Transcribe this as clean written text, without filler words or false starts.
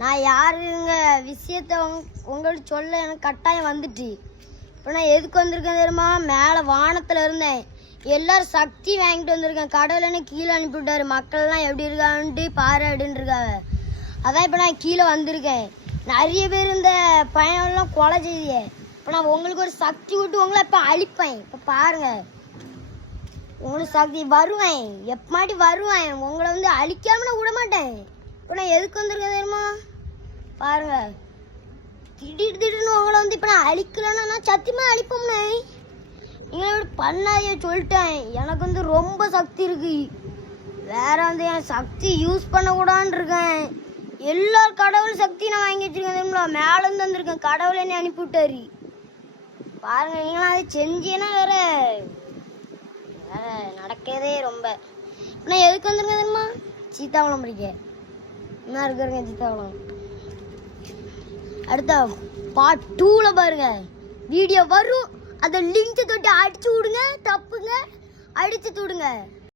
நான் யாருங்க விஷயத்த உங்களுக்கு சொல்ல எனக்கு கட்டாயம் வந்துட்டு. இப்போ நான் எதுக்கு வந்திருக்கேன் தெரியுமா? மேலே வானத்தில் இருந்தேன். எல்லாரும் சக்தி வாங்கிட்டு வந்திருக்கேன். கடவுளன்னு கீழே அனுப்பிவிட்டாரு. மக்கள்லாம் எப்படி இருக்கான்ட்டு பாரு அப்படின்னு இருக்காங்க. அதான் இப்போ நான் கீழே வந்திருக்கேன். நிறைய பேர் இந்த பையனெல்லாம் கொலை செய்தியே. இப்போ நான் உங்களுக்கு ஒரு சக்தி விட்டு உங்களை இப்போ அழிப்பேன். இப்போ பாருங்க, உங்களுக்கு சக்தி வருவேன், எப்பமாட்டி வருவேன். உங்களை வந்து அழிக்காம நான் விட மாட்டேன். இப்போ நான் எதுக்கு வந்திருக்கேன் தெரியுமா? பாருங்க, திடீர்னு உங்களை வந்து இப்போ நான் அழிக்கலன்னா நான் சத்தியமாக அழிப்போம்னே. நீங்கள் இப்படி பண்ணாதே சொல்லிட்டேன். எனக்கு வந்து ரொம்ப சக்தி இருக்கு. வேற வந்து என் சக்தி யூஸ் பண்ணக்கூடாதுன்னு இருக்கேன். எல்லா கடவுள் சக்தி நான் வாங்கி வச்சிருக்கேன் தெரியுமா? மேலேருந்து வந்திருக்கேன். கடவுள் என்னை அனுப்பி விட்டாரு. பாருங்க, நீங்களும் அதை செஞ்சேன்னா வேற நடக்கிறதே ரொம்ப. நான் எதுக்கு வந்திருக்கேன் தெரியுமா? சீத்தாவளம் பிடிக்க. என்ன இருக்கிறேங்க சீத்தாவளம். அடுத்த பார்ட் 2ல பாருங்க வீடியோ வரும். அதை லிங்க் தொட்டு அடிச்சு விடுங்க. தப்புங்க, அடிச்சு விடுங்க.